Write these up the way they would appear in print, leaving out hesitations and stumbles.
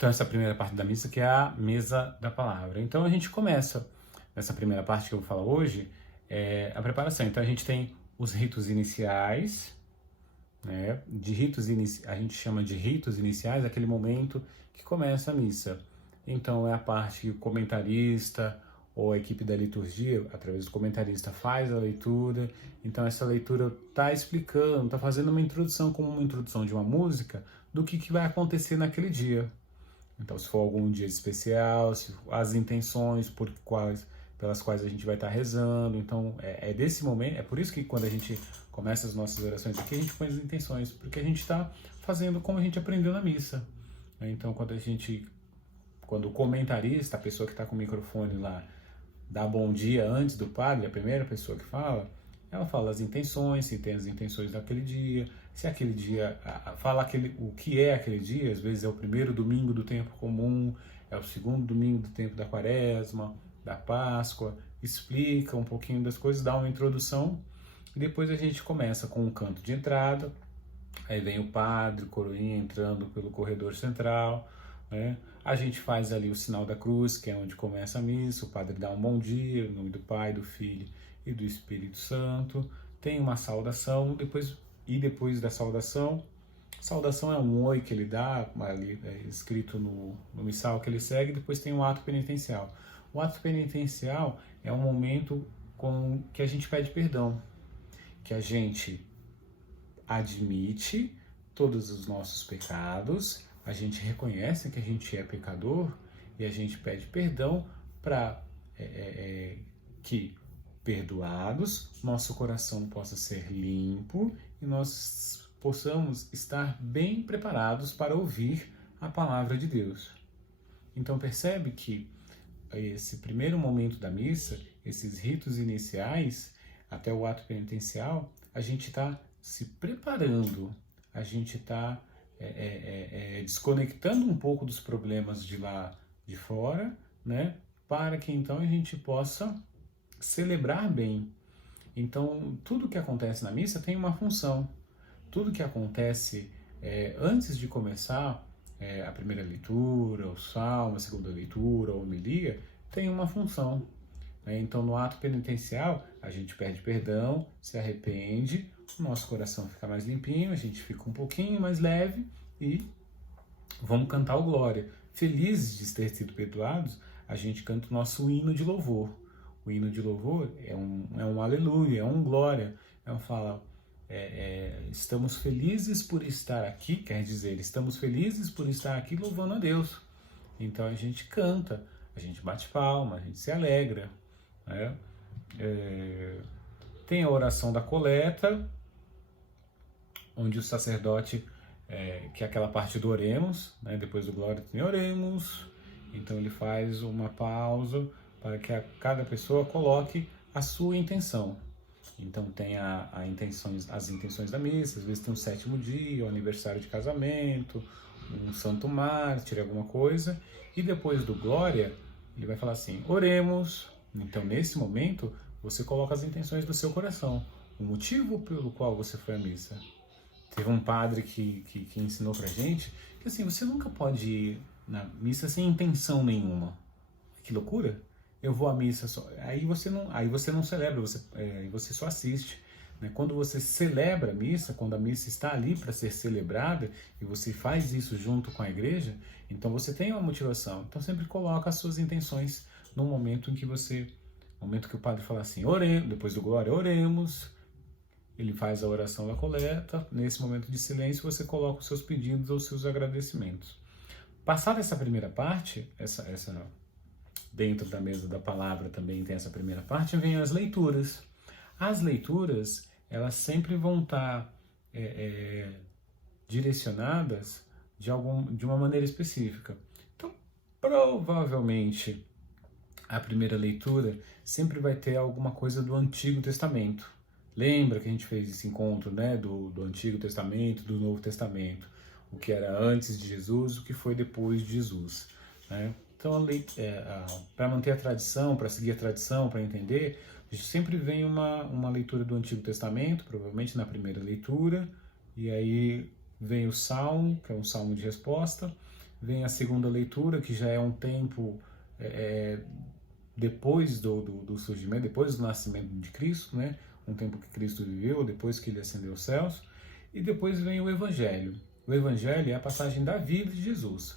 Então, essa primeira parte da missa que é a mesa da palavra. Então, a gente começa nessa primeira parte que eu vou falar hoje, a preparação. Então, a gente tem os ritos iniciais, né? A gente chama de ritos iniciais aquele momento que começa a missa. Então, é a parte que o comentarista ou a equipe da liturgia, através do comentarista, faz a leitura. Então, essa leitura está explicando, está fazendo uma introdução, como uma introdução de uma música, do que vai acontecer naquele dia. Então, se for algum dia especial, as intenções pelas quais a gente vai estar rezando. Então, é desse momento, é por isso que quando a gente começa as nossas orações aqui, a gente põe as intenções, porque a gente está fazendo como a gente aprendeu na missa. Então, quando o comentarista, a pessoa que está com o microfone lá, dá bom dia antes do padre, a primeira pessoa que fala, ela fala as intenções, se tem as intenções daquele dia, se aquele dia, fala o que é aquele dia, às vezes é o primeiro domingo do tempo comum, é o segundo domingo do tempo da quaresma, da Páscoa, explica um pouquinho das coisas, dá uma introdução, e depois a gente começa com um canto de entrada, aí vem o padre, o coroinha entrando pelo corredor central, né? A gente faz ali o sinal da cruz, que é onde começa a missa, o padre dá um bom dia, em nome do Pai, do Filho e do Espírito Santo, tem uma saudação, depois da saudação é um oi que ele dá, ali, escrito no missal que ele segue, depois tem um ato penitencial. O ato penitencial é um momento que a gente pede perdão, que a gente admite todos os nossos pecados, a gente reconhece que a gente é pecador e a gente pede perdão para que, perdoados, nosso coração possa ser limpo e nós possamos estar bem preparados para ouvir a palavra de Deus. Então percebe que esse primeiro momento da missa, esses ritos iniciais, até o ato penitencial, a gente está se preparando, a gente está desconectando um pouco dos problemas de lá de fora, né, para que então a gente possa celebrar bem. Então, tudo que acontece na missa tem uma função. Tudo que acontece antes de começar a primeira leitura, o salmo, a segunda leitura, a homilia, tem uma função. Então, no ato penitencial, a gente pede perdão, se arrepende, o nosso coração fica mais limpinho, a gente fica um pouquinho mais leve e vamos cantar o Glória. Felizes de ter sido perdoados, a gente canta o nosso hino de louvor. O hino de louvor é um aleluia, é um glória. Fala, estamos felizes por estar aqui, quer dizer, estamos felizes por estar aqui louvando a Deus. Então a gente canta, a gente bate palma, a gente se alegra. Né? Tem a oração da coleta, onde o sacerdote, que é aquela parte do oremos, né? Depois do glória tem oremos, então ele faz uma pausa para que cada pessoa coloque a sua intenção. Então tem as intenções da missa, às vezes tem um sétimo dia, um aniversário de casamento, um santo mártir, alguma coisa, e depois do glória, ele vai falar assim, oremos. Então nesse momento, você coloca as intenções do seu coração, o motivo pelo qual você foi à missa. Teve um padre que ensinou pra gente que assim, você nunca pode ir na missa sem intenção nenhuma. Que loucura! Eu vou à missa só. Aí você não celebra, você só assiste. Né? Quando você celebra a missa, quando a missa está ali para ser celebrada e você faz isso junto com a igreja, então você tem uma motivação. Então sempre coloca as suas intenções no momento em que o padre fala assim, oremos, depois do glória, oremos. Ele faz a oração da coleta. Nesse momento de silêncio, você coloca os seus pedidos ou os seus agradecimentos. Passada essa primeira parte, dentro da mesa da palavra também tem essa primeira parte, vem as leituras. As leituras, elas sempre vão estar direcionadas de uma maneira específica. Então, provavelmente, a primeira leitura sempre vai ter alguma coisa do Antigo Testamento. Lembra que a gente fez esse encontro, né, do Antigo Testamento, do Novo Testamento, o que era antes de Jesus, o que foi depois de Jesus, né? Então, para manter a tradição, para seguir a tradição, para entender, sempre vem uma leitura do Antigo Testamento, provavelmente na primeira leitura, e aí vem o Salmo, que é um Salmo de resposta, vem a segunda leitura, que já é um tempo depois do surgimento, depois do nascimento de Cristo, né? Um tempo que Cristo viveu, depois que ele ascendeu aos céus, e depois vem o Evangelho. O Evangelho é a passagem da vida de Jesus,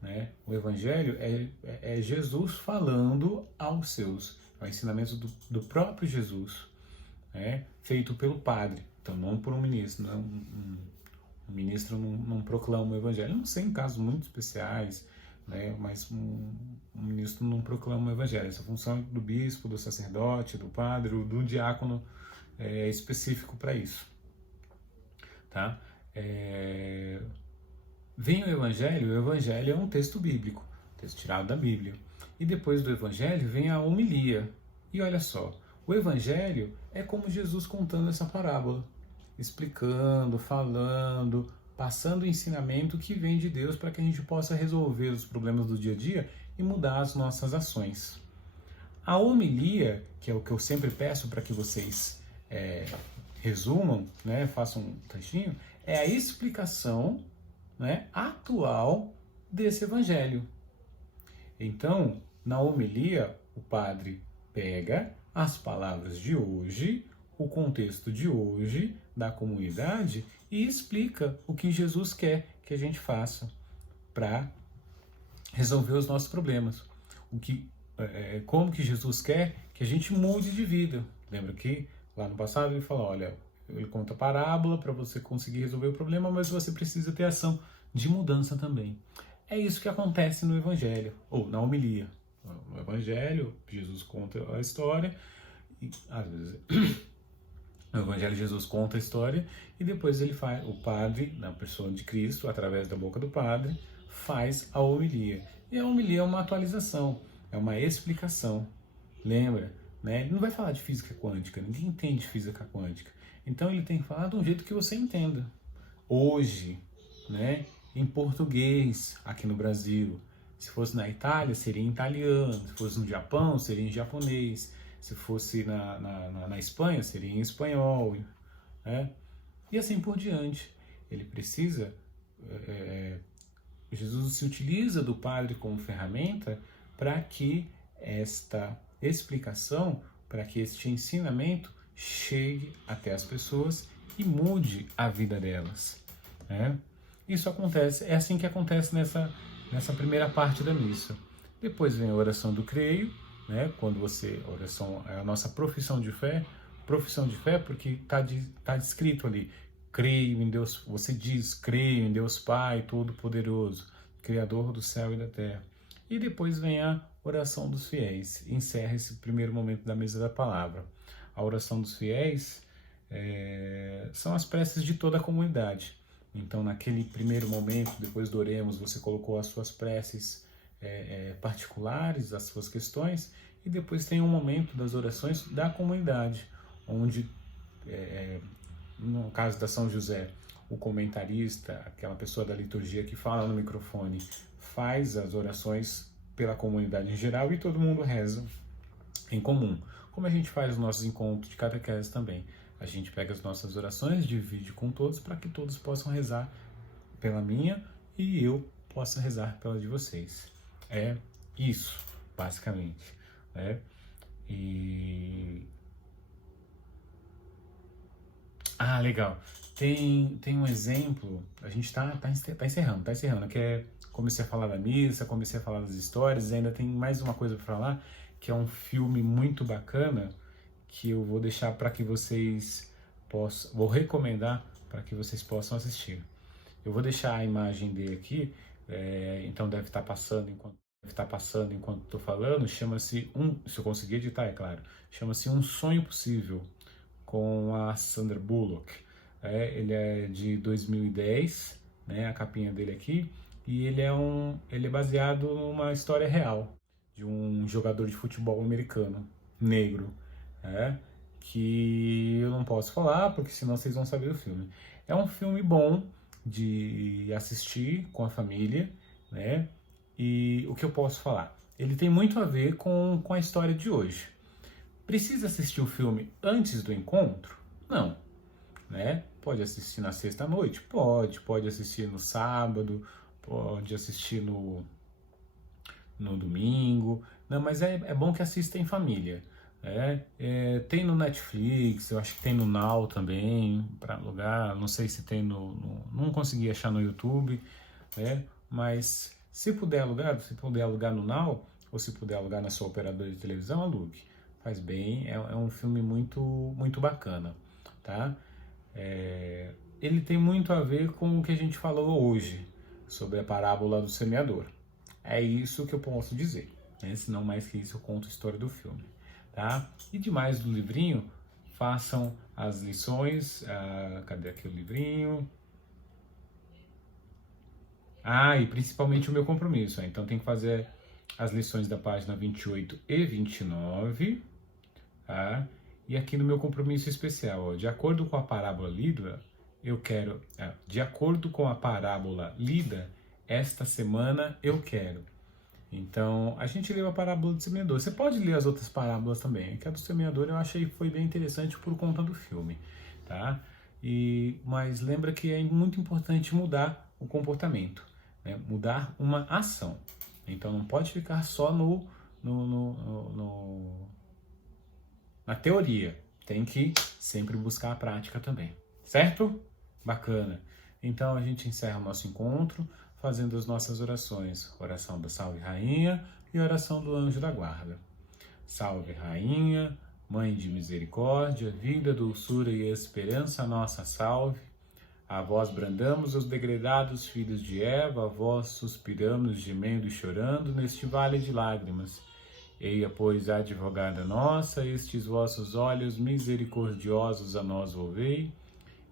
né? O Evangelho é Jesus falando aos seus, é o ensinamento do próprio Jesus, né? Feito pelo Padre, então não por um ministro. Não, um ministro não proclama o Evangelho, não sei em casos muito especiais, né? Mas um ministro não proclama o Evangelho. Essa função é do bispo, do sacerdote, do padre, do diácono é específico para isso, tá? Vem o Evangelho é um texto bíblico, texto tirado da Bíblia. E depois do Evangelho vem a homilia. E olha só, o Evangelho é como Jesus contando essa parábola, explicando, falando, passando o ensinamento que vem de Deus para que a gente possa resolver os problemas do dia a dia e mudar as nossas ações. A homilia, que é o que eu sempre peço para que vocês resumam, né, façam um trechinho, é a explicação, né, atual desse evangelho. Então, na homilia, o padre pega as palavras de hoje, o contexto de hoje da comunidade e explica o que Jesus quer que a gente faça para resolver os nossos problemas. Como que Jesus quer que a gente mude de vida. Lembra que lá no passado ele falou, olha, ele conta parábola para você conseguir resolver o problema, mas você precisa ter ação de mudança também. É isso que acontece no Evangelho, ou na homilia. No Evangelho, Jesus conta a história, e às vezes no Evangelho Jesus conta a história, e depois ele faz, o padre, na pessoa de Cristo, através da boca do padre, faz a homilia. E a homilia é uma atualização, é uma explicação. Lembra? Né? Ele não vai falar de física quântica, ninguém entende física quântica. Então ele tem que falar de um jeito que você entenda. Hoje, né? Em português, aqui no Brasil. Se fosse na Itália, seria em italiano. Se fosse no Japão, seria em japonês. Se fosse na Espanha, seria em espanhol. Né? E assim por diante. Ele precisa... Jesus se utiliza do padre como ferramenta para que esta explicação, para que este ensinamento chegue até as pessoas e mude a vida delas. Né? Isso acontece, é assim que acontece nessa primeira parte da missa. Depois vem a oração do creio, né? Quando a oração é a nossa profissão de fé porque está descrito ali, creio em Deus, você diz, creio em Deus Pai Todo-Poderoso, Criador do céu e da terra. E depois vem a oração dos fiéis, encerra esse primeiro momento da mesa da palavra. A oração dos fiéis são as preces de toda a comunidade. Então, naquele primeiro momento, depois do oremos, você colocou as suas preces particulares, as suas questões, e depois tem um momento das orações da comunidade, onde, no caso da São José, o comentarista, aquela pessoa da liturgia que fala no microfone, faz as orações pela comunidade em geral e todo mundo reza em comum. Como a gente faz os nossos encontros de catequese também. A gente pega as nossas orações, divide com todos para que todos possam rezar pela minha e eu possa rezar pela de vocês. É isso, basicamente. Né? Legal. Tem um exemplo, a gente tá encerrando, que comecei a falar da missa, comecei a falar das histórias, ainda tem mais uma coisa para falar, que é um filme muito bacana, que eu vou deixar para que vocês vou recomendar para que vocês possam assistir. Eu vou deixar a imagem dele aqui, então deve estar passando enquanto estou falando, chama-se, se eu conseguir editar, é claro, chama-se Um Sonho Possível, com a Sandra Bullock. Ele é de 2010, né, a capinha dele aqui, e ele é baseado numa história real de um jogador de futebol americano, negro, que eu não posso falar, porque senão vocês vão saber o filme. É um filme bom de assistir com a família, né? E o que eu posso falar? Ele tem muito a ver com a história de hoje. Precisa assistir o filme antes do encontro? Não. Né? Pode assistir na sexta-noite? Pode assistir no sábado pode assistir no domingo. Não, mas é bom que assista em família. Tem no Netflix, eu acho que tem no Now também, para alugar. Não sei se tem não consegui achar no YouTube, mas se puder alugar no Now, ou se puder alugar na sua operadora de televisão, alugue. Faz bem, é um filme muito, muito bacana, tá? Ele tem muito a ver com o que a gente falou hoje, sobre a parábola do semeador. É isso que eu posso dizer, né? Se não mais que isso, eu conto a história do filme, tá? E demais do livrinho, façam as lições. Cadê aqui o livrinho? E principalmente o meu compromisso. Então tem que fazer as lições da página 28 e 29, tá? E aqui no meu compromisso especial, de acordo com a parábola lida, de acordo com a parábola lida, esta semana eu quero. Então, a gente leu a parábola do semeador. Você pode ler as outras parábolas também. A do semeador eu achei que foi bem interessante por conta do filme, tá? Mas lembra que é muito importante mudar o comportamento, né? Mudar uma ação. Então, não pode ficar só na teoria. Tem que sempre buscar a prática também, certo? Bacana. Então, a gente encerra o nosso encontro fazendo as nossas orações. Oração da Salve Rainha e oração do Anjo da Guarda. Salve Rainha, Mãe de misericórdia, vida, doçura e esperança, nossa salve. A vós brandamos os degredados filhos de Eva, a vós suspiramos, gemendo e chorando neste vale de lágrimas. Eia, pois, advogada nossa, estes vossos olhos misericordiosos a nós volvei,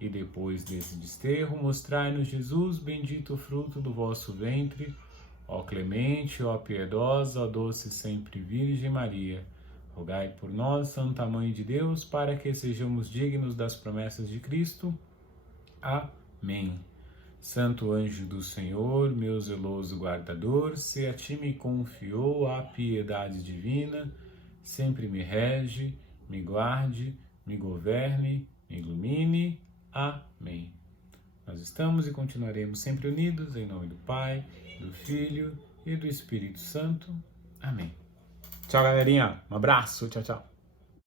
e depois desse desterro, mostrai-nos Jesus, bendito o fruto do vosso ventre, ó clemente, ó piedosa, ó doce sempre Virgem Maria. Rogai por nós, Santa Mãe de Deus, para que sejamos dignos das promessas de Cristo. Amém. Santo anjo do Senhor, meu zeloso guardador, se a ti me confiou a piedade divina, sempre me rege, me guarde, me governe, me ilumine. Amém. Nós estamos e continuaremos sempre unidos em nome do Pai, do Filho e do Espírito Santo. Amém. Tchau, galerinha. Um abraço. Tchau, tchau.